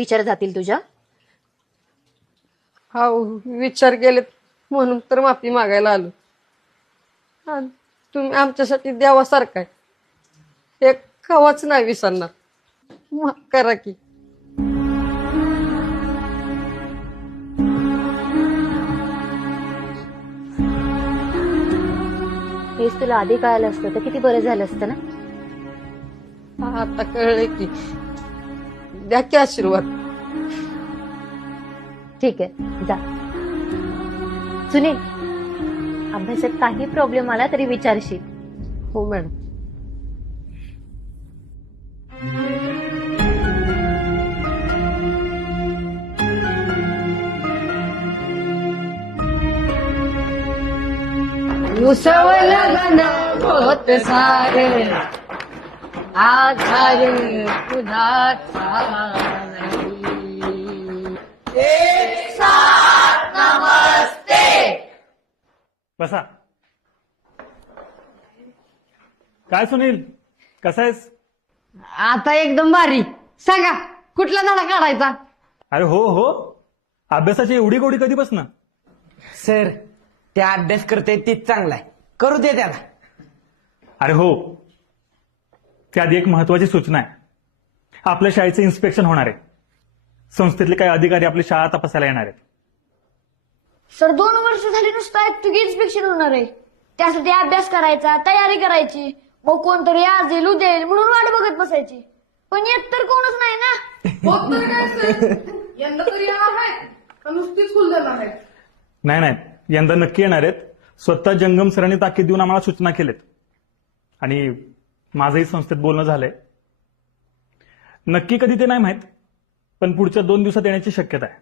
विचार जातील तुझ्या? हा विचार केले म्हणून तर माफी मागायला आलो. हा, तुम्ही आमच्यासाठी देवासारखा आहे, हे कवाच नाही विसरणार. माफ करा की. हेच तुला आधी कळालं असतं तर किती बरं झालं असतं ना. हा, आता कळले की. द्या की आशीर्वाद. ठीक आहे, जा. सुनील, अभ्यासात काही प्रॉब्लेम आला तरी विचारशील. हो मॅडम. उसवलं गण होत सारे आधार तुझा बसा. काय सुनील, कसा आहेस? आता एकदम भारी. सांगा कुठला धडा काढायचा? अरे हो हो, अभ्यासाची एवढी गोडी कधीपासून? सर, त्या अभ्यास करते तीच चांगला आहे, करू दे त्याला. अरे हो, त्याआधी एक महत्वाची सूचना आहे. आपल्या शाळेचं इन्स्पेक्शन होणार आहे. संस्थेतले काही अधिकारी आपली शाळा तपासायला येणार आहेत. सर 2 वर्ष झाली नुसतं ऍक्टिव्ह इन्स्पेक्शन होणार आहे. त्यासाठी अभ्यास करायचा, तयारी करायची, मग कोणतरी आज येईल उद्या येईल म्हणून वाट बघत बसायची. पण येत तर कोणच नाही ना. होत तर काय सर, यंदा तरी येणार आहेत का नुसतीच फुल देणार आहेत? नाही, यंदा नक्की येणार आहेत. स्वतः जंगम सरांनी ताकीद देऊन आम्हाला सूचना केलेत. आणि माझंही संस्थेत बोलणं झालंय. नक्की कधी ते नाही माहित, पण पुढच्या 2 दिवसात येण्याची शक्यता आहे.